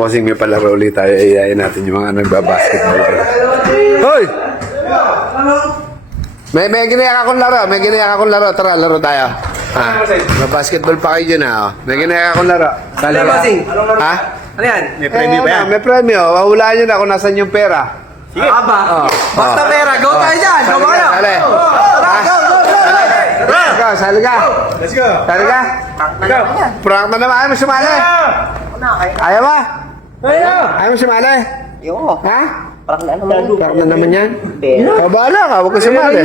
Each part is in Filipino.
bossing, may palaro ulit tayo. Iyayin natin yung mga nagbabasketball. Hoy! May ginayak akong laro. May ginayak akong laro. Tara, laro tayo. Ha? Basketball pa kayo dyan, ha? May ginayak akong laro. Ano yan, bossing? Ha? Ano yan? May premyo ba yan? May premyo. Wahulaan nyo na kung nasan yung pera. Sige. Basta pera. Go tayo dyan. Go ba kayo? Sali. Go, sali ka. Let's go. Sali ka. Go. Prank na naman. Ayaw mo sumali. Ayaw ba? Ayaw mo sumali. Yo, Ha? parang na naman. Prank na naman yan. Bahala ka. Huwag ka sumali.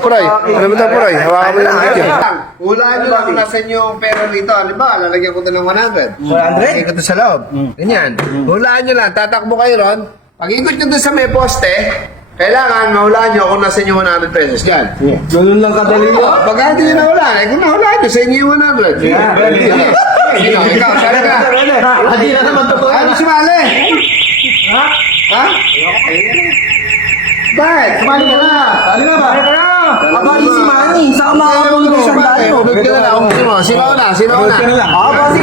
Puray. Ano mo ito, Puray? Hawakan mo yung video. Hulaan nyo lang kung nasan yung pera dito. Halimbawa, lalagyan ko ito ng 100. 100? Ikot ito sa loob. Ganyan. Hulaan nyo lang. Tatakbo kayo ron. Pag ikot nyo doon sa may poste, kailangan mahulaan nyo kung nasan yung 100 pesos dyan. Ganun lang kadali mo. Pag hindi nyo nahulaan, kung nahulaan nyo, sa inyo yung 100. Sige. Sige. Ikaw, sali ka. Hindi na naman totoo. Ayaw mo sumali. Ha? Bakit? Sumali ka na. Sali na ba? Abali si Manny. Saan ka makakapulog ng sandali mo? Hulog ka na lang. Sino una? Sino una? Bossing.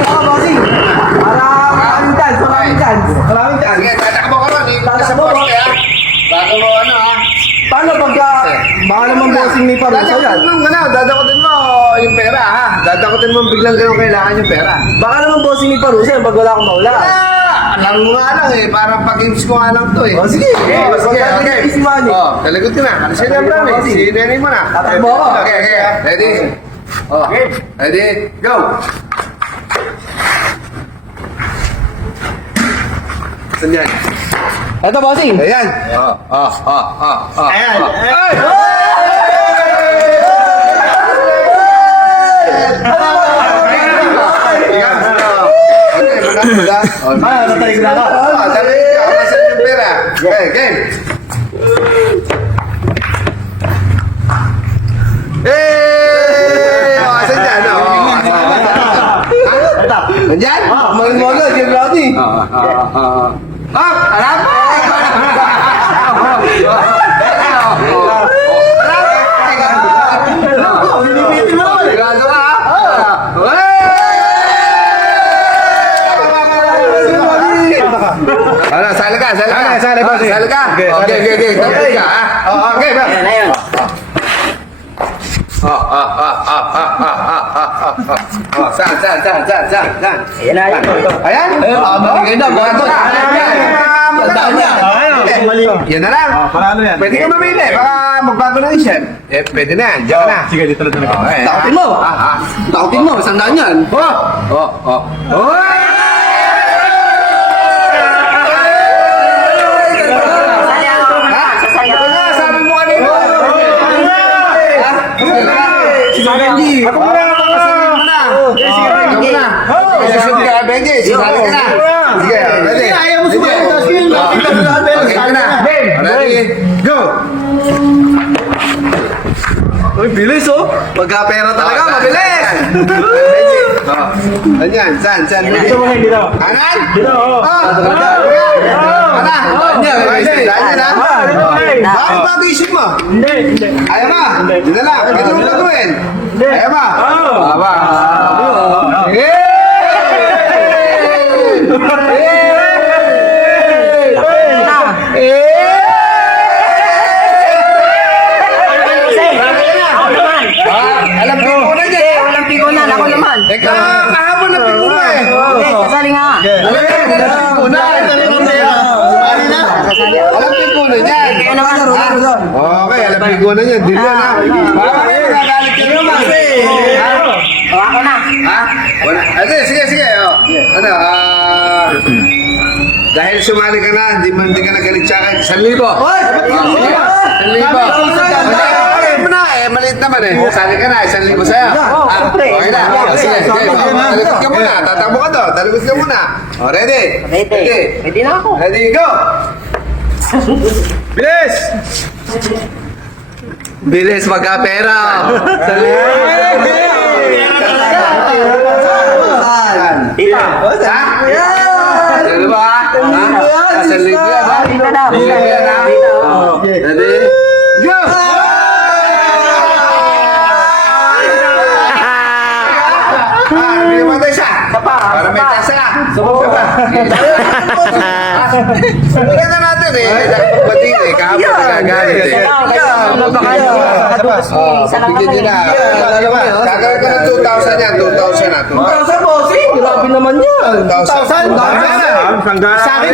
Para maraming chance. Maraming chance. Sige, tatakbo ka ron. Ikot ka sa poste, ha? Bago mo ano, ha? Paano pagka... Baka naman bossing may parusa yan. Dadakutin mo yung pera, ha? Dadakutin mo biglang ganun kailangan yung pera. Baka naman bossing may parusa yan pag wala akong maula. Alam mo nga lang eh, parang pag-games ko nga lang to eh. Sige. Sige, okay. Si Manny. Talagot ka na. Ano siya na eh? Si Nenny mo na. Tatakbo ako. Okay. Ready? Ready? Go! Saan yan? Ito bossing. Ayan. Ayan. Ay! Natalig na ka. Talagang ka. Masan yung pera? Okay, game. Asan dyan? Nandyan? Magin-magin. Get ready. Harap! Pinipitin mo naman. Sigado ka, Ano, sali ka. Sali, bossing. Sali ka. Okay. Tapos ka, ha? Okay, ba? Ayan. Saan? Ayan na, yun. Ayan? Maligay na. Bato. Tandaan niya. Yan na lang. Panalo yan. Pwede ka mamili. Baka magbago na isip. Pwede na yan. Diyan ka na. Sige, dito na talaga. Okay. Takutin mo. Takutin mo. Sandaan yan. Sasaya ako. Sabi mo kanina. Benji. Ako muna. Susunod ka, Benji. Sasali ka na. Sige, ready? Ayaw mo sumali. Tapos yun. Okay ka na. Ready? Go! Uy, bilis oh. Pagka-pera talaga, mabilis. Anyan, saan? Dito mo dito. Kanan? Dito, oh. Kanan? Dahil na? Bakit ba isip mo? Hindi. Ayaw ba? Hindi na lang. Ito mo gagawin. Ayaw ba? Aba. Alam ko na dyan. Walang pigunan. Ako naman. Eka, kahapon na piguna eh. Sasali nga. Alam ko na piguna. Alam piguna dyan. Kaya naman. Okay, alam piguna dyan. Dili na. Baka kayo nagagalit ka naman. Ako na. Ha? Wala. Sige. Ano, dahil sumali ka na, hindi ka nagalit sa akin. 1,000. 1,000. Maliit naman eh. Sali ka na, 1,000 sa'yo. Okay na. Sige. Talikot ka muna. Tatakbo ka doon. Talikot ka muna. Ready? Ready na ako. Ready, go! Bilis! Bilis magka-pera. Dito. Ha? Ano ba? Sa ligo yan, ha? Dito na. Ligo yan, ha? Dito. Ready? Go! Bigyan mo tayo isa. Isa pa. Para may tasa ka. Subukan. Sabihan na natin eh. Pati eh. Kahapon nagagalit eh. Bigyan nyo na. Gagawin ko ng 2,000 yan. 2,000 na. 2,000 bossing! Grabe naman yan. 2,000. Sa akin,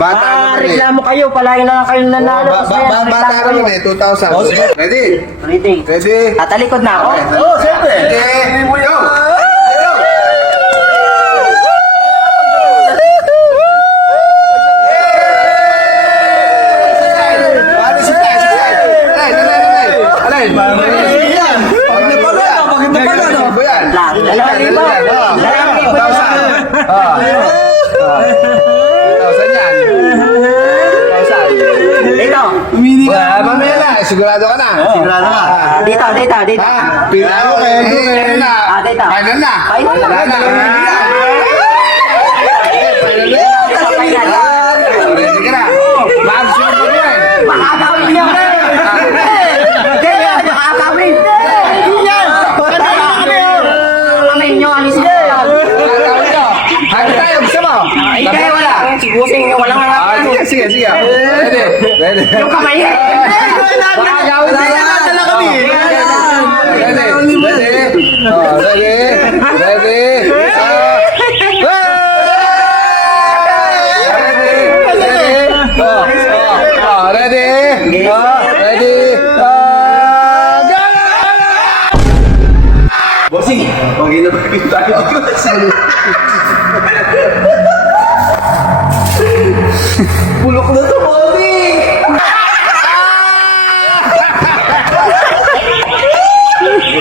Bata naman eh. Reklamo kayo, palagi na lang kayo nanalo. Bata naman eh. 2,000. Ready? Ready? Ready? Tatalikod na ako. Oo, siyempre. Ready? Go! Dito. Sigurado ka na? Sigurado ka? Dito. Pinalo kayo. Dito. Final na. Final na. Wala na. Ready ka na? Bakit sino pa ba eh? Makakawin niyo. Makakawin. Kamay niyo, alisin niyo. Nakakawin nyo. Hagi tayo, gusto mo? Hindi, wala. Sigusing niyo, walang harap. Sige. Ready? Yung kamay niya. Makakawin tayo. Bossing, okay na ba tayo? Bulok na to, bossing!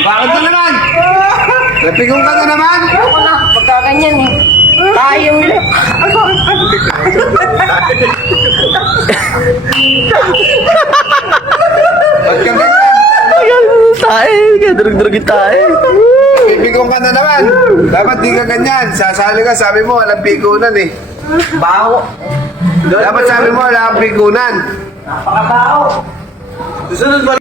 Bakit ka naman? Napigong ka na naman? Ako na, pagkaganyan eh. Tayo ulit. Ba't ka ganyan? Durug-durugin tayo. Pipigong ka na naman. Dapat di ka ganyan. Sasali ka, sabi mo, walang pigunan eh. Baho. Dapat sabi mo, walang pigunan. Napakabaho. Susunod ba